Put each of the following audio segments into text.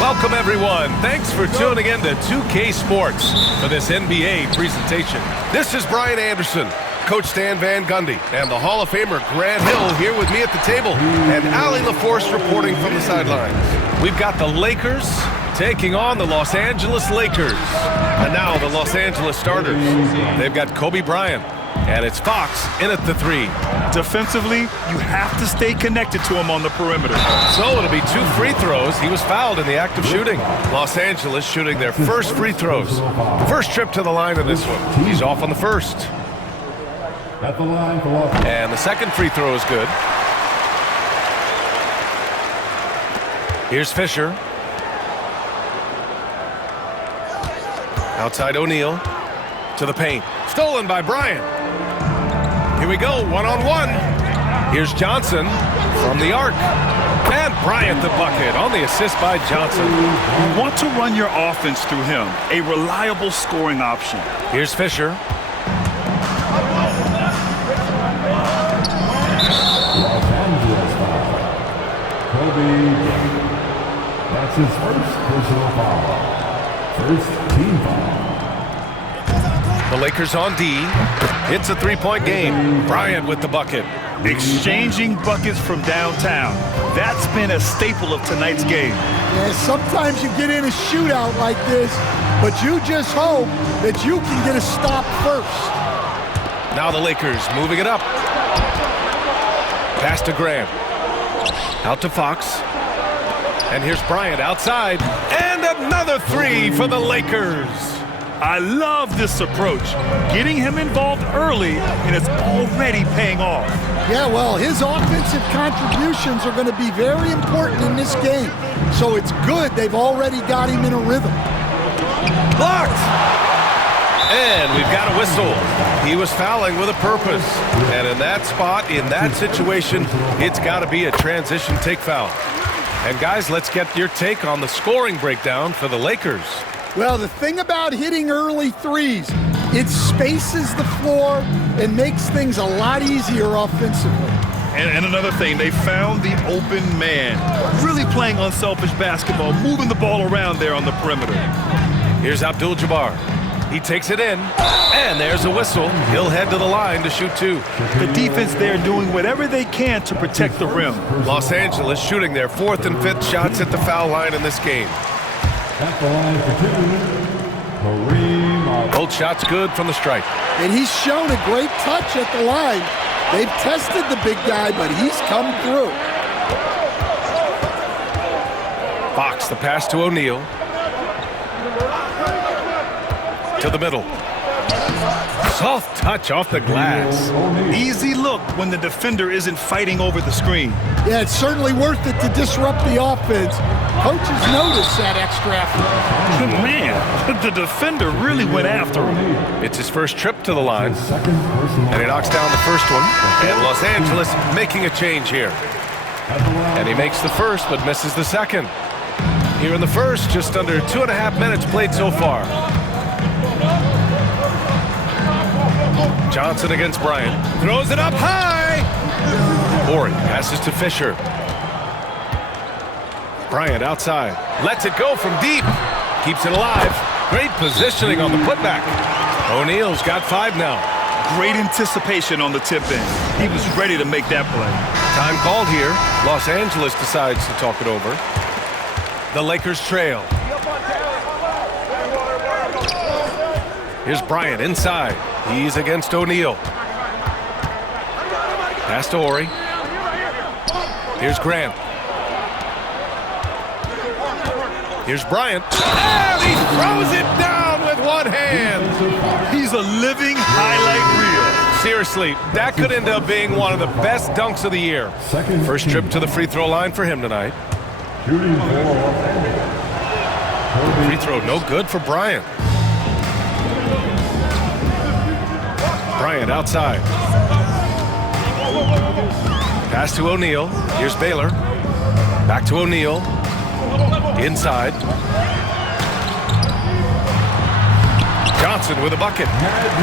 Welcome, everyone. Thanks for tuning in to 2K Sports for this NBA presentation. This is Brian Anderson, Coach Stan Van Gundy, and the Hall of Famer Grant Hill here with me at the table, and Allie LaForce reporting from the sidelines. We've got the Lakers taking on the Los Angeles Lakers. And now the Los Angeles starters. They've got Kobe Bryant, and it's Fox in at the 3. Defensively, you have to stay connected to him on the perimeter. So it'll be 2 free throws. He was fouled in the act of shooting. Los Angeles shooting their first free throws. First trip to the line in this one. He's off on the first. And the second free throw is good. Here's Fisher. Outside O'Neal to the paint. Stolen by Bryant. Here we go, one-on-one. Here's Johnson from the arc. And Bryant the bucket on the assist by Johnson. You want to run your offense through him, a reliable scoring option. Here's Fisher. That's his first personal foul. First team foul. The Lakers on D. It's a 3-point game. Bryant with the bucket. Exchanging buckets from downtown. That's been a staple of tonight's game. Yeah, sometimes you get in a shootout like this, but you just hope that you can get a stop first. Now the Lakers moving it up. Pass to Grant. Out to Fox. And here's Bryant outside. And another 3 for the Lakers. I love this approach. Getting him involved early, and it's already paying off. Yeah, well, his offensive contributions are going to be very important in this game. So it's good they've already got him in a rhythm. Blocked! And we've got a whistle. He was fouling with a purpose. And in that spot, in that situation, it's got to be a transition take foul. And guys, let's get your take on the scoring breakdown for the Lakers. Well, the thing about hitting early threes, it spaces the floor and makes things a lot easier offensively. And another thing, they found the open man. Really playing unselfish basketball, moving the ball around there on the perimeter. Here's Abdul-Jabbar. He takes it in, and there's a whistle. He'll head to the line to shoot 2. The defense there doing whatever they can to protect the rim. Los Angeles shooting their 4th and 5th shots at the foul line in this game. At the line for 2, Kareem. Both shots good from the stripe. And he's shown a great touch at the line. They've tested the big guy, but he's come through. Fox, the pass to O'Neal. To the middle. Soft touch off the glass. Easy look when the defender isn't fighting over the screen. Yeah, it's certainly worth it to disrupt the offense. Coaches notice that extra effort. Man, the defender really went after him. It's his first trip to the line. And he knocks down the first one. And Los Angeles making a change here. And he makes the first but misses the second. Here in the first, just under 2.5 minutes played so far. Johnson against Bryant. Throws it up high. Horry passes to Fisher. Bryant outside. Lets it go from deep. Keeps it alive. Great positioning on the putback. O'Neal's got 5 now. Great anticipation on the tip in. He was ready to make that play. Time called here. Los Angeles decides to talk it over. The Lakers trail. Here's Bryant inside. He's against O'Neal. Pass to Horry. Here's Grant. Here's Bryant. And he throws it down with one hand. He's a living highlight reel. Seriously, that could end up being one of the best dunks of the year. First trip to the free throw line for him tonight. Free throw no good for Bryant. Bryant outside. Pass to O'Neal. Here's Baylor. Back to O'Neal. Inside. Johnson with a bucket.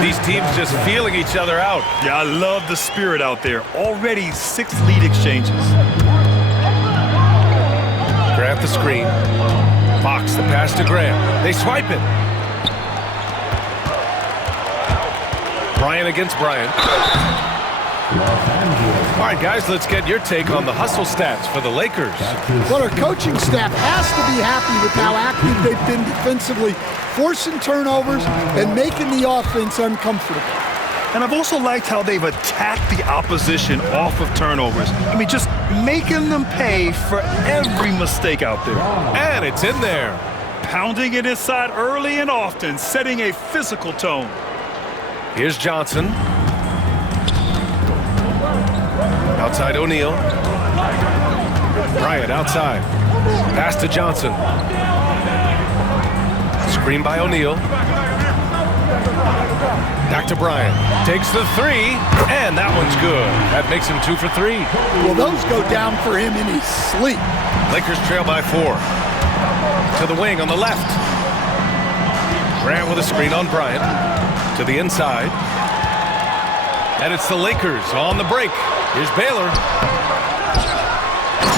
These teams just feeling each other out. Yeah, I love the spirit out there. Already 6 lead exchanges. Grant the screen. Fox, the pass to Graham. They swipe it. Bryant against Bryant. All right, guys, let's get your take on the hustle stats for the Lakers. Well, our coaching staff has to be happy with how active they've been defensively, forcing turnovers and making the offense uncomfortable. And I've also liked how they've attacked the opposition off of turnovers. I mean, just making them pay for every mistake out there. And it's in there. Pounding it inside early and often, setting a physical tone. Here's Johnson. Outside O'Neal. Bryant outside. Pass to Johnson. Screen by O'Neal. Back to Bryant. Takes the three, and that one's good. That makes him 2 for 3. Well, those go down for him in his sleep. Lakers trail by 4. To the wing on the left. Grant with a screen on Bryant. To the inside. And it's the Lakers on the break. Here's Baylor.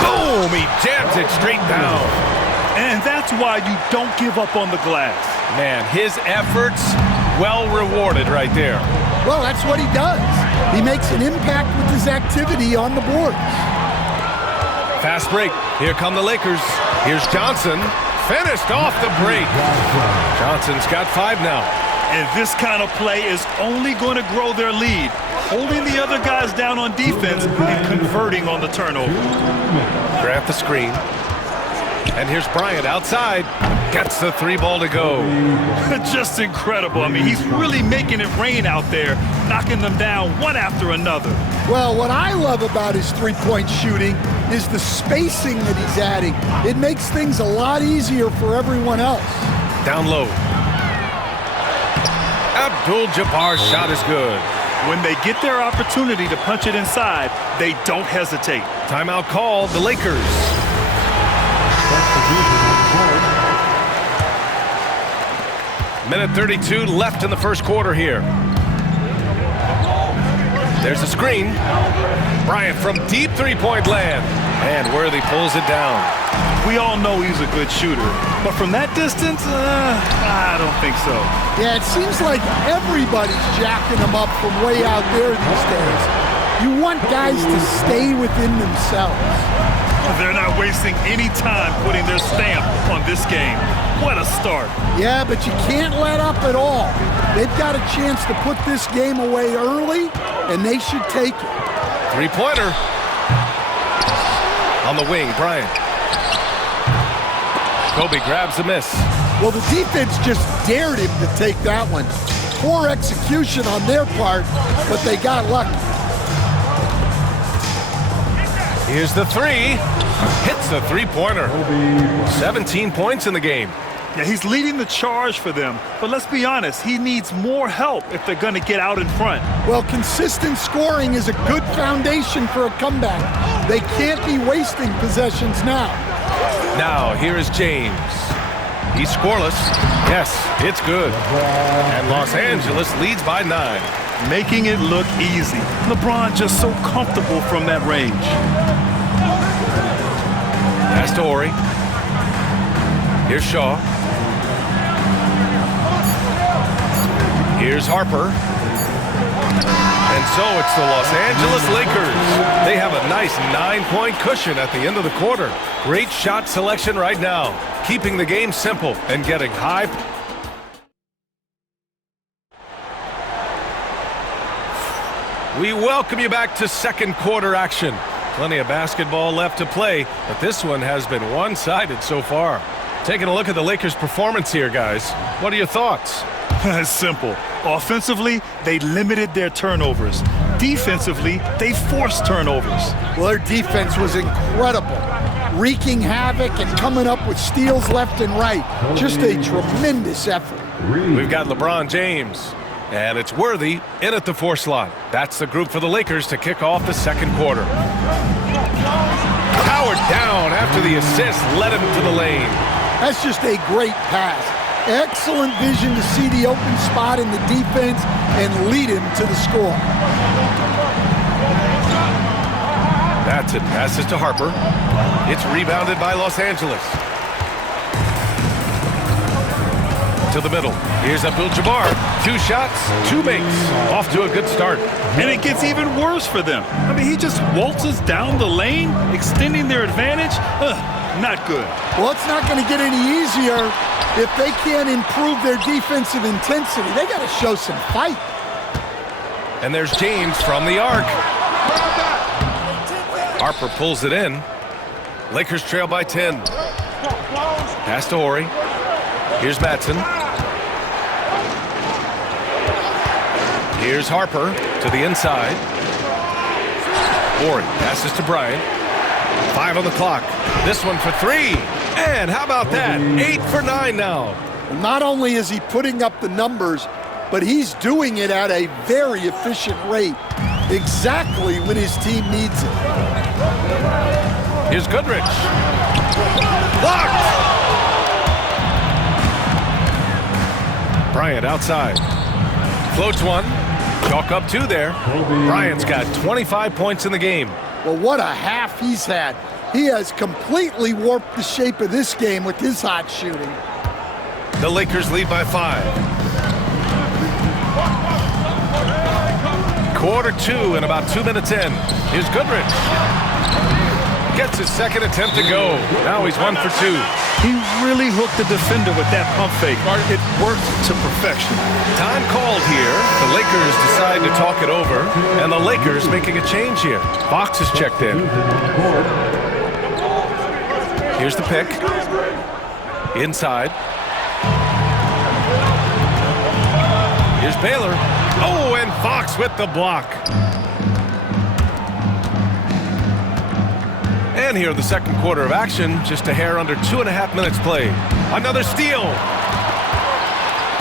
Boom! He jams it straight down. And that's why you don't give up on the glass. Man, his efforts well rewarded right there. Well, that's what he does. He makes an impact with his activity on the board. Fast break. Here come the Lakers. Here's Johnson. Finished off the break. Johnson's got 5 now. And this kind of play is only going to grow their lead, holding the other guys down on defense and converting on the turnover. Grant the screen. And here's Bryant outside. Gets the 3 ball to go. Just incredible. I mean, he's really making it rain out there, knocking them down one after another. Well, what I love about his three-point shooting is the spacing that he's adding. It makes things a lot easier for everyone else. Down low. Abdul-Jabbar's shot is good. When they get their opportunity to punch it inside, they don't hesitate. Timeout called, the Lakers. Minute 32 left in the first quarter here. There's a screen. Bryant from deep three-point land. And Worthy pulls it down. We all know he's a good shooter, but from that distance, I don't think so. Yeah, it seems like everybody's jacking him up from way out there these days. You want guys to stay within themselves. They're not wasting any time putting their stamp on this game. What a start. Yeah, but you can't let up at all. They've got a chance to put this game away early, and they should take it. Three-pointer. On the wing, Bryant. Kobe grabs the miss. Well, the defense just dared him to take that one. Poor execution on their part, but they got lucky. Here's the 3. Hits the three-pointer. 17 points in the game. Yeah, he's leading the charge for them, but let's be honest, he needs more help if they're going to get out in front. Well, consistent scoring is a good foundation for a comeback. They can't be wasting possessions now. Now, here is James. He's scoreless. Yes, it's good. And Los Angeles leads by 9. Making it look easy. LeBron just so comfortable from that range. Pass to Horry. Here's Shaw. Here's Harper. And so it's the Los Angeles Lakers. They have a nice 9-point cushion at the end of the quarter. Great shot selection right now, keeping the game simple and getting high. We welcome you back to second quarter action. Plenty of basketball left to play, but this one has been one-sided so far. Taking a look at the Lakers' performance here, guys. What are your thoughts? It's simple. Offensively, they limited their turnovers. Defensively, they forced turnovers. Well, their defense was incredible, wreaking havoc and coming up with steals left and right. Just a tremendous effort. We've got LeBron James, and it's Worthy in at the 4 slot. That's the group for the Lakers to kick off the second quarter. Powered down after the assist led him to the lane. That's just a great pass. Excellent vision to see the open spot in the defense and lead him to the score. That's it. Passes to Harper. It's rebounded by Los Angeles. To the middle. Here's Abdul-Jabbar. 2 shots, 2 makes. Off to a good start. And it gets even worse for them. I mean, he just waltzes down the lane, extending their advantage. Not good. Well, it's not going to get any easier if they can't improve their defensive intensity. They got to show some fight. And there's James from the arc. Harper pulls it in. Lakers trail by 10. Pass to Horry. Here's Matson. Here's Harper to the inside. Horry passes to Bryant. 5 on the clock. This one for 3. And how about that? 8 for 9 now. Well, not only is he putting up the numbers, but he's doing it at a very efficient rate, exactly when his team needs it. Here's Goodrich. Blocked! Bryant outside. Floats one. Chalk up 2 there. Bryant's got 25 points in the game. Well, what a half he's had. He has completely warped the shape of this game with his hot shooting. The Lakers lead by 5. Quarter 2 and about 2 minutes in. Here's Goodrich. Gets his second attempt to go. Now he's 1 for 2. He really hooked the defender with that pump fake. It worked to perfection. Time called here. The Lakers decide to talk it over, and the Lakers making a change here. Fox is checked in. Here's the pick. Inside. Here's Baylor. Oh, and Fox with the block. And here in the second quarter of action, just a hair under 2.5 minutes played. Another steal.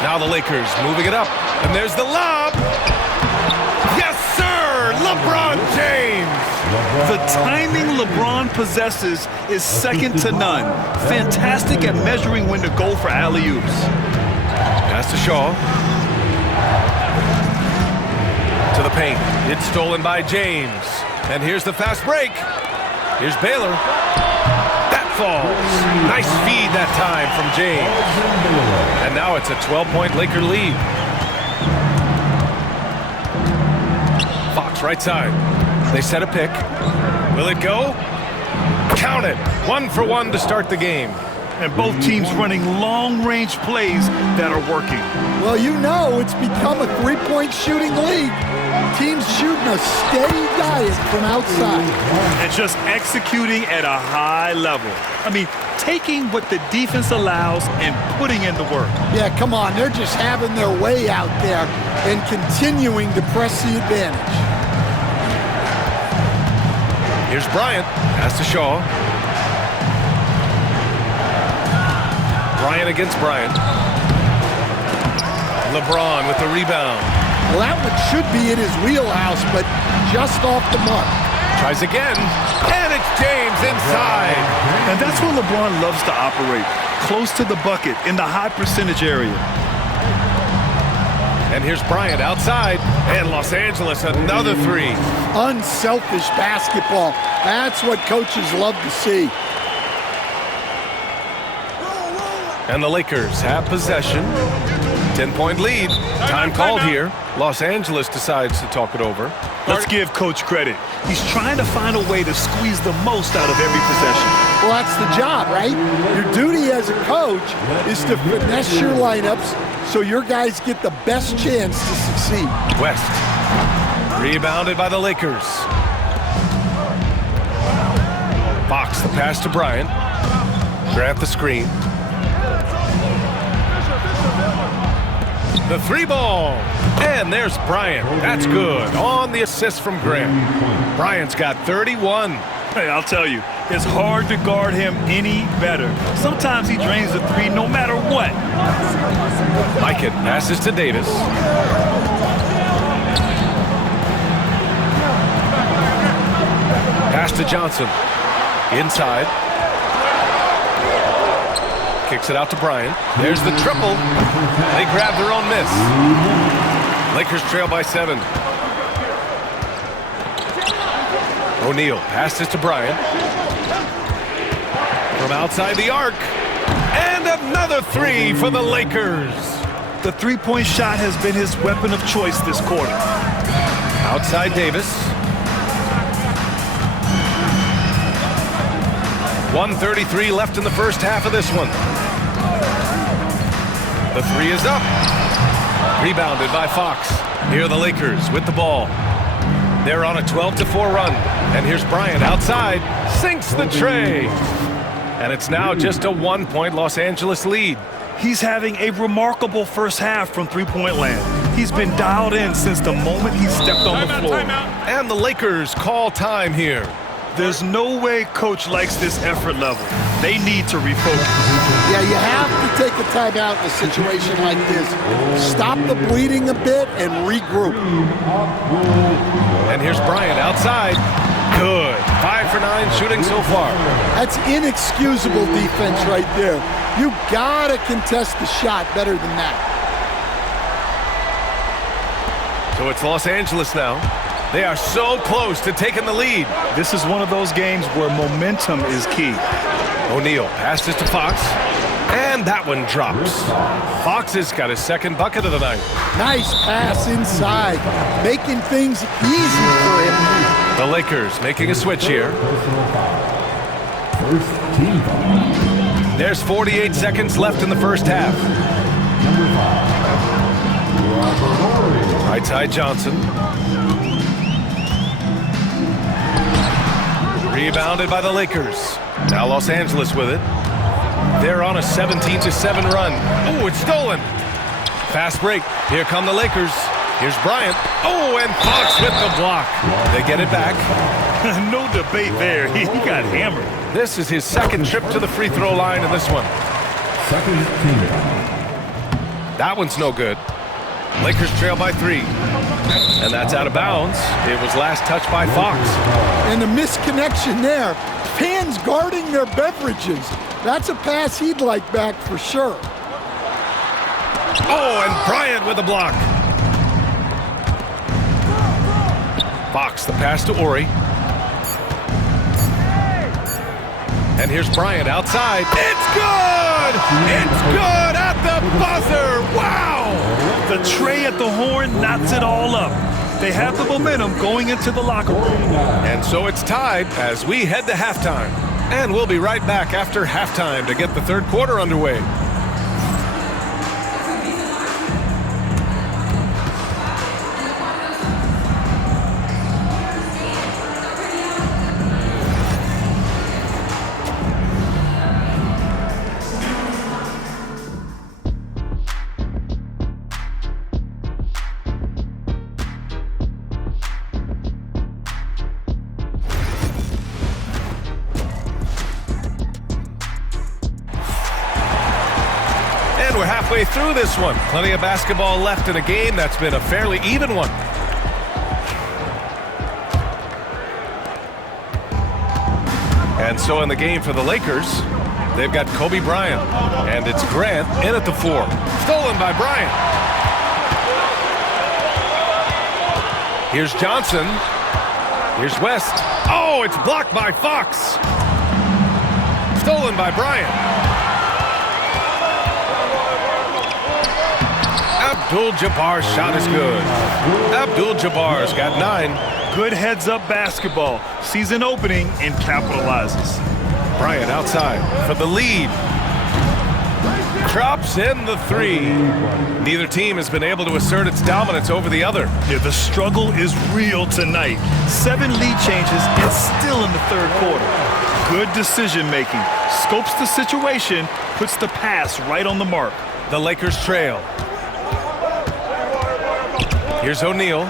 Now the Lakers moving it up. And there's the lob. Yes, sir! LeBron James! The timing LeBron possesses is second to none. Fantastic at measuring when to go for alley-oops. Pass to Shaw. To the paint. It's stolen by James. And here's the fast break. Here's Baylor. That falls. Nice feed that time from James. And now it's a 12-point Laker lead. Fox right side. They set a pick. Will it go? Count it. 1 for 1 to start the game. And both teams running long-range plays that are working. Well, you know it's become a three-point shooting league. Teams shooting a steady diet from outside. And just executing at a high level. I mean, taking what the defense allows and putting in the work. Yeah, come on. They're just having their way out there and continuing to press the advantage. Here's Bryant. Pass to Shaw. Bryant against Bryant. LeBron with the rebound. Well, that one should be in his wheelhouse, but just off the mark. Tries again, and it's James inside. And that's where LeBron loves to operate, close to the bucket in the high percentage area. And here's Bryant outside, and Los Angeles another 3. Unselfish basketball. That's what coaches love to see. And the Lakers have possession. 10-point lead. Time called here. Los Angeles decides to talk it over. Let's give Coach credit. He's trying to find a way to squeeze the most out of every possession. Well, that's the job, right? Your duty as a coach is to finesse your lineups so your guys get the best chance to succeed. West. Rebounded by the Lakers. Fox, the pass to Bryant. Grant the screen. The 3-ball. And there's Bryant. That's good. On the assist from Grant. Bryant's got 31. Hey, I'll tell you, it's hard to guard him any better. Sometimes he drains the 3 no matter what. Mikan passes to Davis. Pass to Johnson. Inside. Kicks it out to Bryant. There's the triple. They grab their own miss. Lakers trail by 7. O'Neal passes to Bryant. From outside the arc. And another three for the Lakers. The three-point shot has been his weapon of choice this quarter. Outside Davis. 1:33 left in the first half of this one. The three is up. Rebounded by Fox. Here are the Lakers with the ball. They're on a 12-4 run. And here's Bryant outside. Sinks the tray. And it's now just a 1-point Los Angeles lead. He's having a remarkable first half from three-point land. He's been dialed in since the moment he stepped on the floor. And the Lakers call time here. There's no way coach likes this effort level. They need to refocus. Yeah, you have to take a timeout in a situation like this. Stop the bleeding a bit and regroup. And here's Bryant outside. Good. 5 for 9 shooting so far. That's inexcusable defense right there. You gotta contest the shot better than that. So it's Los Angeles now. They are so close to taking the lead. This is one of those games where momentum is key. O'Neal passes to Fox. And that one drops. Fox has got his second bucket of the night. Nice pass inside, making things easy for him. The Lakers making a switch here. First team foul. There's 48 seconds left in the first half. Right side Johnson. Rebounded by the Lakers. Now Los Angeles with it. They're on a 17-7 run. Oh, it's stolen. Fast break. Here come the Lakers. Here's Bryant. Oh, and Fox with the block. They get it back. No debate there. He got hammered. This is his second trip to the free throw line in this one. Second team foul. That one's no good. Lakers trail by 3. And that's out of bounds. It was last touched by Fox. And the misconnection there. Fans guarding their beverages. That's a pass he'd like back for sure. Oh, and Bryant with a block. Fox, the pass to Ori. And here's Bryant outside. It's good! It's good at the buzzer! Wow! The tray at the horn knots it all up. They have the momentum going into the locker room. And so it's tied as we head to halftime. And we'll be right back after halftime to get the third quarter underway. We're halfway through this one. Plenty of basketball left in a game that's been a fairly even one. And so in the game for the Lakers, they've got Kobe Bryant. And it's Grant in at the 4. Stolen by Bryant. Here's Johnson. Here's West. Oh, it's blocked by Fox. Stolen by Bryant. Abdul-Jabbar's shot is good. Abdul-Jabbar's got 9. Good heads-up basketball. Sees an opening and capitalizes. Bryant outside for the lead. Drops in the 3. Neither team has been able to assert its dominance over the other. Yeah, the struggle is real tonight. 7 lead changes and still in the third quarter. Good decision-making. Scopes the situation, puts the pass right on the mark. The Lakers trail. Here's O'Neal.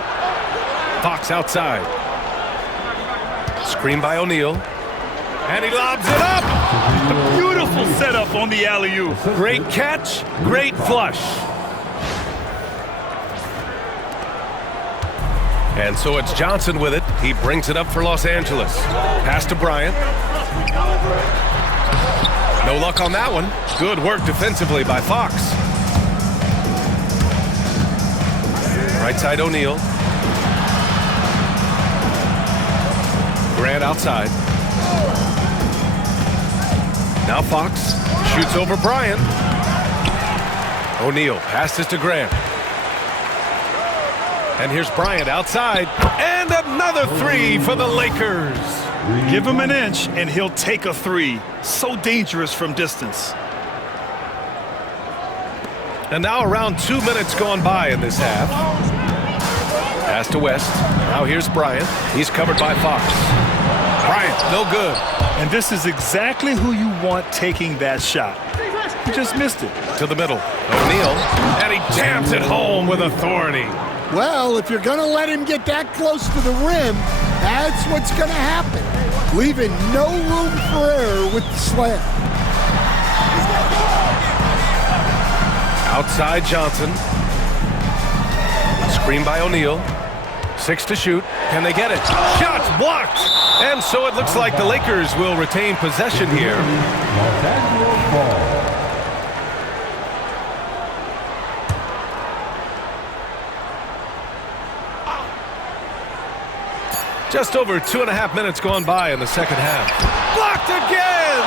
Fox outside. Screen by O'Neal. And he lobs it up! A beautiful setup on the alley-oop. Great catch, great flush. And so it's Johnson with it. He brings it up for Los Angeles. Pass to Bryant. No luck on that one. Good work defensively by Fox. Right side O'Neal. Grant outside. Now Fox shoots over Bryant. O'Neal passes to Grant. And here's Bryant outside. And another three for the Lakers. Give him an inch, and he'll take a three. So dangerous from distance. And now around 2 minutes gone by in this half. Pass to West. Now here's Bryant. He's covered by Fox. Bryant, no good. And this is exactly who you want taking that shot. He just missed it. To the middle. O'Neal. And he jams it home with authority. Well, if you're going to let him get that close to the rim, that's what's going to happen. Leaving no room for error with the slam. Outside Johnson. Screen by O'Neal. 6 to shoot. Can they get it? Shots blocked! And so it looks like the Lakers will retain possession here. Just over 2.5 minutes gone by in the second half. Blocked again!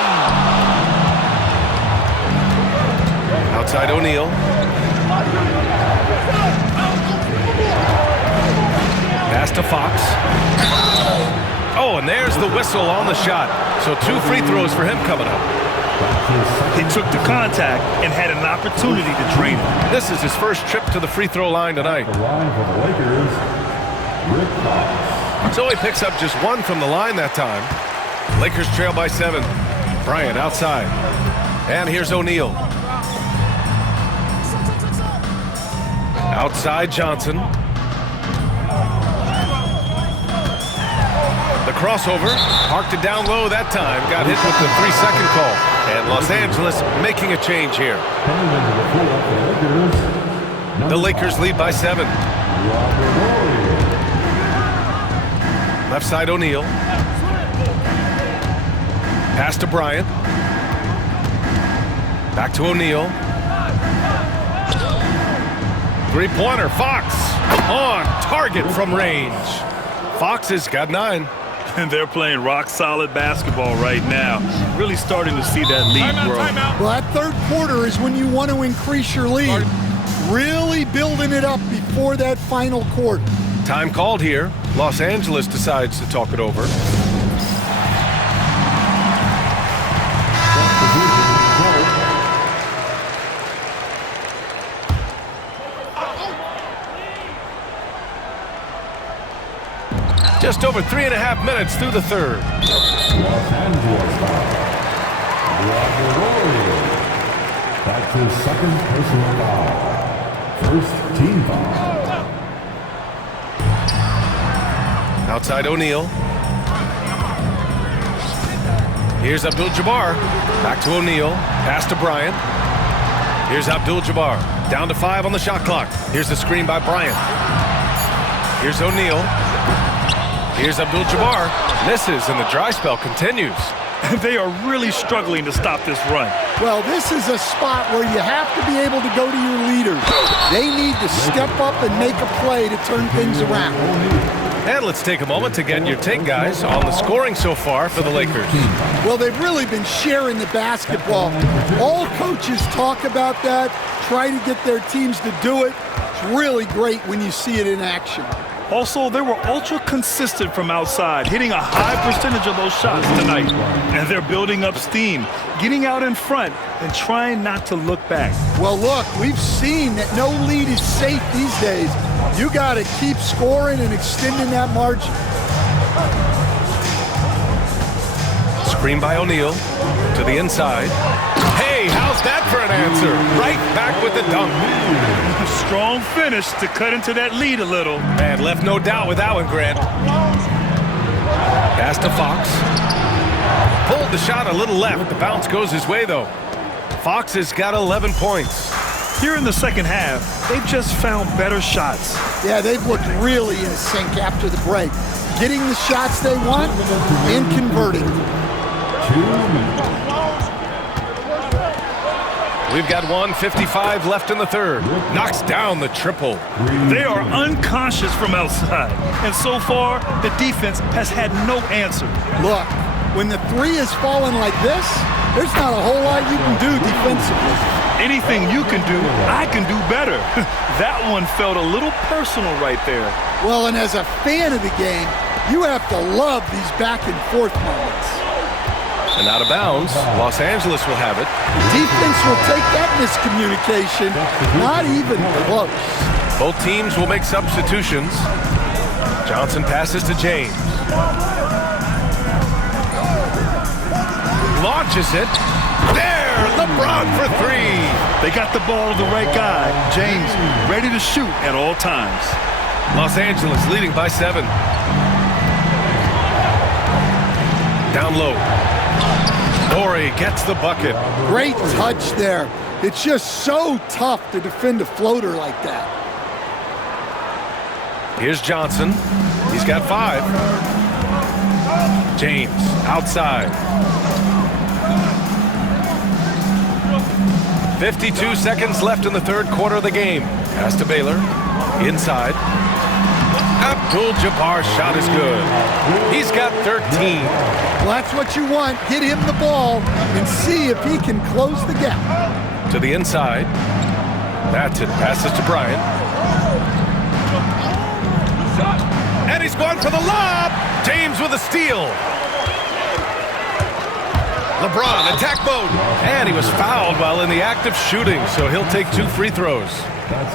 Outside O'Neal. Pass to Fox. Oh, and there's the whistle on the shot. So 2 free throws for him coming up. He took the contact and had an opportunity to drain it. This is his first trip to the free throw line tonight. The line for the Lakers, Rick Fox. So he picks up just 1 from the line that time. Lakers trail by 7. Bryant outside. And here's O'Neal. Outside Johnson. The crossover, parked it down low that time. Got hit with the 3-second call. And Los Angeles making a change here. The Lakers lead by 7. Left side O'Neal. Pass to Bryant. Back to O'Neal. Three-pointer, Fox on target from range. Fox has got 9. And they're playing rock-solid basketball right now. Really starting to see that lead grow. Well, that third quarter is when you want to increase your lead. Really building it up before that final quarter. Time called here. Los Angeles decides to talk it over. Just over 3.5 minutes through the third. Los Angeles foul. Back to his second personal foul. First team foul. Outside O'Neal. Here's Abdul-Jabbar. Back to O'Neal. Pass to Bryant. Here's Abdul-Jabbar. Down to 5 on the shot clock. Here's the screen by Bryant. Here's O'Neal. Here's Abdul-Jabbar. Misses, and the dry spell continues. They are really struggling to stop this run. Well, this is a spot where you have to be able to go to your leaders. They need to step up and make a play to turn things around. And let's take a moment to get your take, guys, on the scoring so far for the Lakers. Well, they've really been sharing the basketball. All coaches talk about that, try to get their teams to do it. It's really great when you see it in action. Also, they were ultra consistent from outside, hitting a high percentage of those shots tonight. And they're building up steam, getting out in front, and trying not to look back. Well, look, we've seen that no lead is safe these days. You got to keep scoring and extending that margin. Screen by O'Neal to the inside. Hey, how's that for an answer? Right back with the dunk. Strong finish to cut into that lead a little. And left no doubt with that one, Grant. Pass to Fox. Pulled the shot a little left. The bounce goes his way, though. Fox has got 11 points. Here in the second half, they've just found better shots. Yeah, they've looked really in sync after the break. Getting the shots they want and converting. We've got 1:55 left in the third. Knocks down the triple. They are unconscious from outside. And so far, the defense has had no answer. Look, when the three is falling like this, there's not a whole lot you can do defensively. Anything you can do, I can do better. That one felt a little personal right there. Well, and as a fan of the game, you have to love these back and forth moments. And out of bounds, Los Angeles will have it. Defense will take that miscommunication. Not even close. Both teams will make substitutions. Johnson passes to James. Launches it. There, LeBron for three. They got the ball to the right guy. James ready to shoot at all times. Los Angeles leading by 7. Down low. Ori gets the bucket. Great touch there. It's just so tough to defend a floater like that. Here's Johnson. He's got 5. James outside. 52 seconds left in the third quarter of the game. Pass to Baylor. Inside. Abdul-Jabbar's shot is good. He's got 13. Well, that's what you want. Get him the ball and see if he can close the gap. To the inside. Batson passes to Bryant. And he's going for the lob. James with a steal. LeBron, attack mode. And he was fouled while in the act of shooting, so he'll take 2 free throws.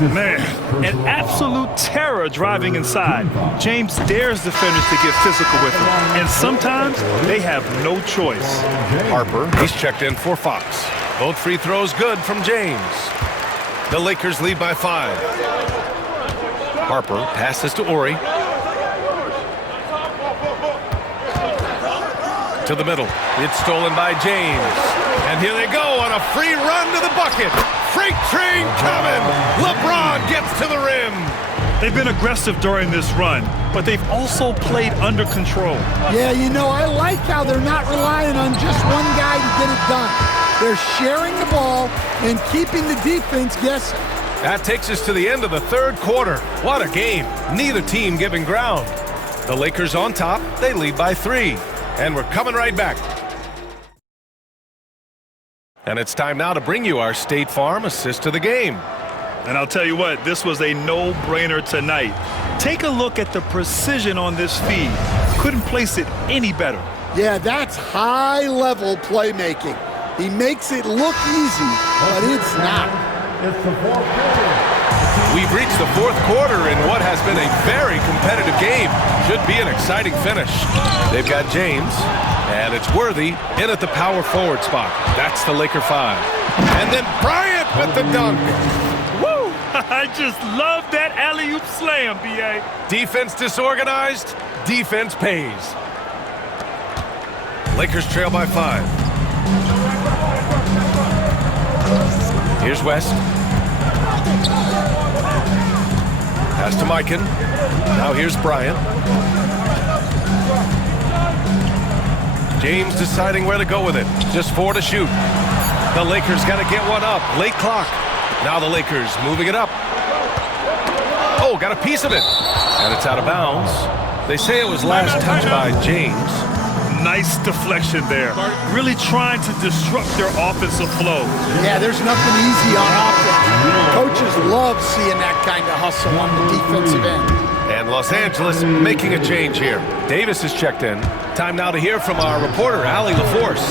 Man, an absolute terror driving inside. James dares defenders to get physical with him, and sometimes they have no choice. Harper, he's checked in for Fox. Both free throws good from James. The Lakers lead by 5. Harper passes to Ori. To the middle. It's stolen by James. And here they go on a free run to the bucket. Freight train coming. LeBron gets to the rim. They've been aggressive during this run, but they've also played under control. Yeah, you know, I like how they're not relying on just one guy to get it done. They're sharing the ball and keeping the defense guessing. That takes us to the end of the third quarter. What a game. Neither team giving ground. The Lakers on top. They lead by 3. And we're coming right back. And it's time now to bring you our State Farm assist to the game. And I'll tell you what, this was a no-brainer tonight. Take a look at the precision on this feed. Couldn't place it any better. Yeah, that's high-level playmaking. He makes it look easy, but it's not. It's the fourth quarter. We've reached the fourth quarter in what has been a very competitive game. Should be an exciting finish. They've got James, and it's Worthy in at the power forward spot. That's the Laker 5. And then Bryant with the dunk. Woo! I just love that alley-oop slam, B.A. Defense disorganized, defense pays. Lakers trail by 5. Here's West. Pass to Mikan. Now here's Bryant. James deciding where to go with it. Just 4 to shoot. The Lakers got to get one up. Late clock. Now the Lakers moving it up. Oh, got a piece of it. And it's out of bounds. They say it was last touched by James. Nice deflection there. Really trying to disrupt their offensive flow. Yeah, there's nothing easy on offense. Coaches love seeing that kind of hustle on the defensive end. And Los Angeles making a change here. Davis is checked in. Time now to hear from our reporter, Allie LaForce.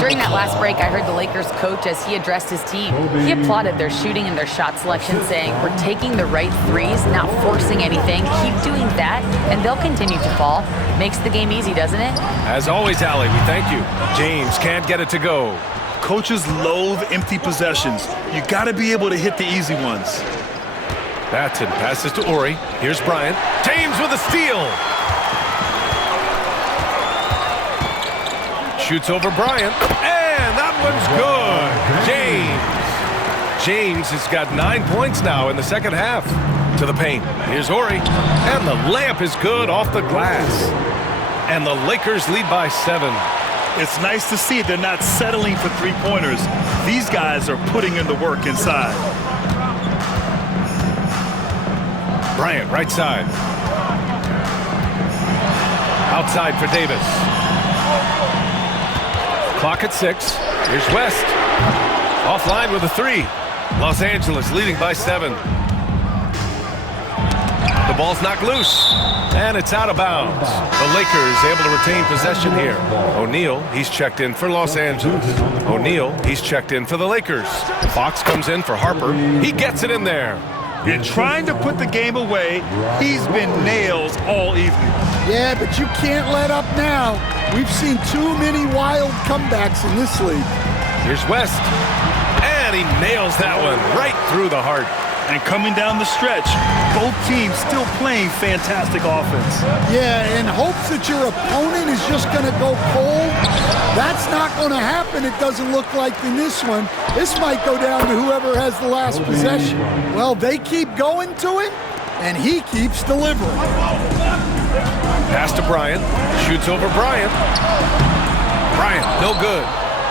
During that last break, I heard the Lakers coach as he addressed his team. He applauded their shooting and their shot selection, saying, "We're taking the right threes, not forcing anything. Keep doing that, and they'll continue to fall." Makes the game easy, doesn't it? As always, Allie, we thank you. James can't get it to go. Coaches loathe empty possessions. You got to be able to hit the easy ones. Batson passes to Ori. Here's Bryant. James with a steal. Shoots over Bryant. And that one's good. James has got 9 points now in the second half. To the paint. Here's Ori. And the layup is good off the glass. And the Lakers lead by 7. It's nice to see they're not settling for three-pointers. These guys are putting in the work inside. Bryant, right side. Outside for Davis. Clock at 6. Here's West. Offline with a 3. Los Angeles leading by 7. The ball's knocked loose, and it's out of bounds. The Lakers able to retain possession here. O'Neal, he's checked in for Los Angeles. O'Neal, he's checked in for the Lakers. Fox comes in for Harper. He gets it in there. And trying to put the game away, he's been nails all evening. Yeah, but you can't let up now. We've seen too many wild comebacks in this league. Here's West, and he nails that one right through the heart. And coming down the stretch, both teams still playing fantastic offense. Yeah, in hopes that your opponent is just going to go cold. That's not going to happen, it doesn't look like in this one. This might go down to whoever has the last possession. Well, they keep going to him, and he keeps delivering. Pass to Bryant. Shoots over Bryant. Bryant, no good.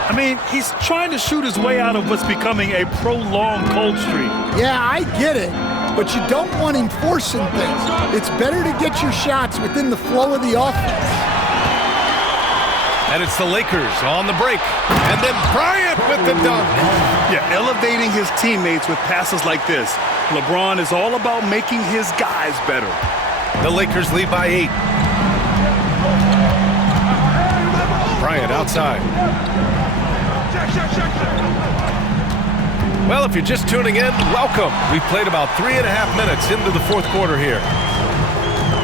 I mean, he's trying to shoot his way out of what's becoming a prolonged cold streak. Yeah, I get it, but you don't want him forcing things. It's better to get your shots within the flow of the offense. And it's the Lakers on the break. And then Bryant with the dunk. Yeah, elevating his teammates with passes like this. LeBron is all about making his guys better. The Lakers lead by 8. Bryant outside. Well, if you're just tuning in, welcome. We've played about 3.5 minutes into the fourth quarter here.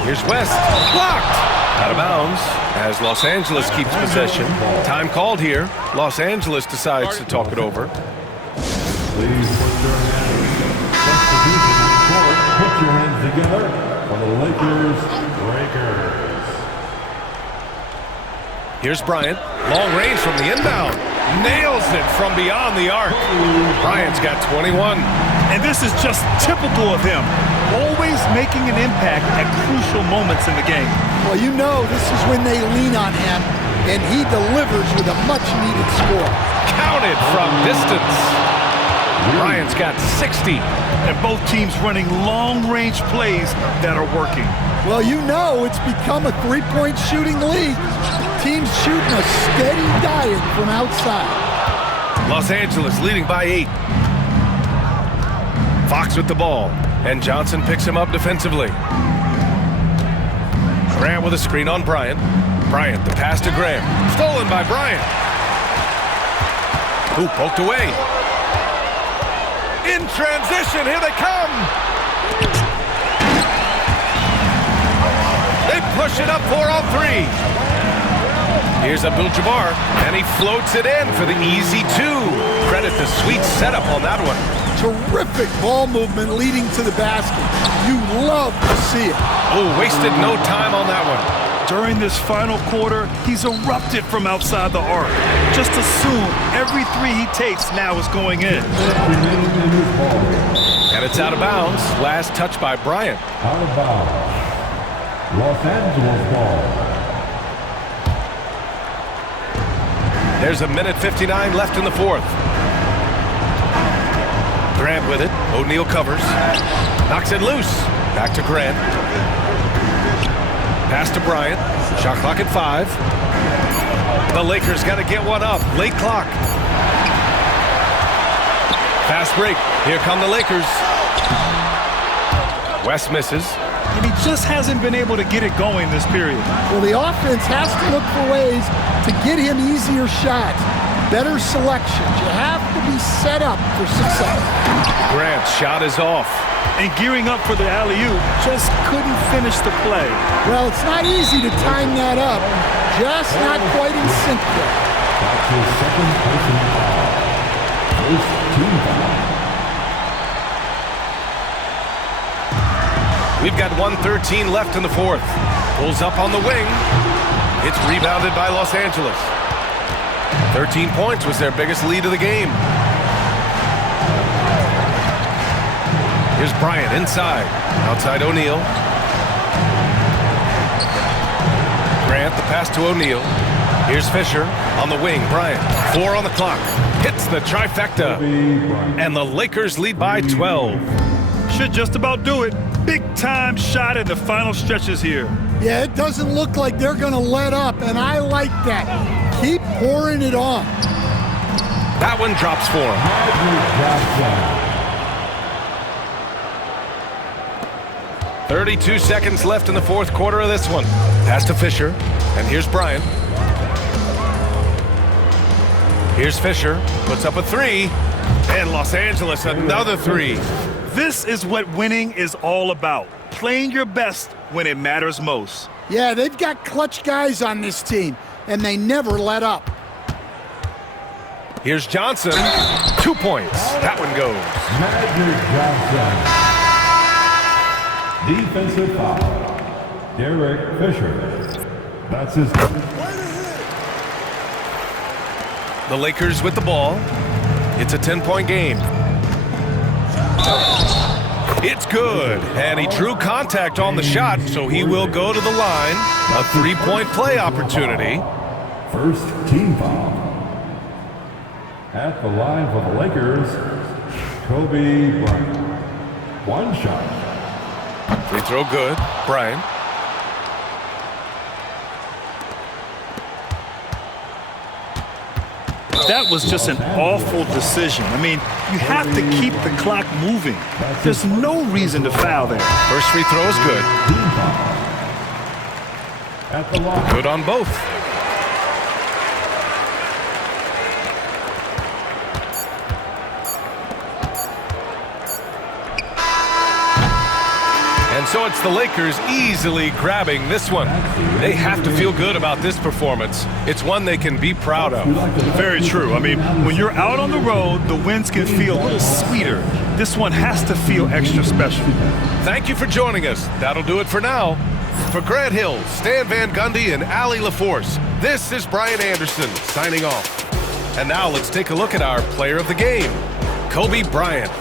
Here's West. Blocked. Out of bounds as Los Angeles keeps possession. Time called here. Los Angeles decides to talk it over. Please put your hands together for the Lakers Breakers. Here's Bryant. Long range from the inbound. Nails it from beyond the arc. Bryant's got 21. And this is just typical of him. Always making an impact at crucial moments in the game. Well, you know this is when they lean on him, and he delivers with a much-needed score. Counted from distance. Bryant's got 60. And both teams running long-range plays that are working. Well, you know it's become a three-point shooting league. Teams shooting a steady diet from outside. Los Angeles leading by 8. Fox with the ball, and Johnson picks him up defensively. Grant with a screen on Bryant. Bryant, the pass to Graham. Stolen by Bryant. Who poked away. In transition, here they come. They push it up 4-on-3. Here's Abdul-Jabbar, and he floats it in for the easy 2. Credit the sweet setup on that one. Terrific ball movement leading to the basket. You love to see it. Oh, wasted no time on that one. During this final quarter, he's erupted from outside the arc. Just assume every 3 he takes now is going in. And it's out of bounds. Last touch by Bryant. Out of bounds. Los Angeles ball. There's 1:59 left in the fourth. Grant with it. O'Neal covers. Knocks it loose. Back to Grant. Pass to Bryant. Shot clock at 5. The Lakers got to get one up. Late clock. Fast break. Here come the Lakers. West misses. And he just hasn't been able to get it going this period. Well, the offense has to look for ways to get him easier shots, better selections. You have to be set up for success. Grant's shot is off. And gearing up for the alley-oop, just couldn't finish the play. Well, it's not easy to time that up. Just not quite in sync yet. That's his second personal foul. First team foul. We've got 1:13 left in the fourth. Pulls up on the wing. It's rebounded by Los Angeles. 13 points was their biggest lead of the game. Here's Bryant inside. Outside O'Neal. Grant, the pass to O'Neal. Here's Fisher on the wing. Bryant, 4 on the clock. Hits the trifecta. And the Lakers lead by 12. Should just about do it. Big-time shot in the final stretches here. Yeah, it doesn't look like they're going to let up, and I like that. Keep pouring it on. That one drops for him. 32 seconds left in the fourth quarter of this one. Pass to Fisher, and here's Bryant. Here's Fisher, puts up a three, and Los Angeles another three. This is what winning is all about. Playing your best when it matters most. Yeah, they've got clutch guys on this team, and they never let up. Here's Johnson, 2 points. That one goes. Magic Johnson. Defensive foul. Derek Fisher. That's his. The Lakers with the ball. It's a 10-point game. It's good, and he drew contact on the shot, so he will go to the line. A 3-point play opportunity. First team foul. At the line for the Lakers, Kobe Bryant. One shot. Free throw good. Bryant. That was just an awful decision. I mean, you have to keep the clock moving. There's no reason to foul there. First free throw is good. Team foul. At the line. Good on both. And so it's the Lakers easily grabbing this one. They have to feel good about this performance. It's one they can be proud of. Very true. I mean, when you're out on the road, the wins can feel a little sweeter. This one has to feel extra special. Thank you for joining us. That'll do it for now. For Grant Hill, Stan Van Gundy, and Allie LaForce, this is Brian Anderson signing off. And now let's take a look at our player of the game, Kobe Bryant.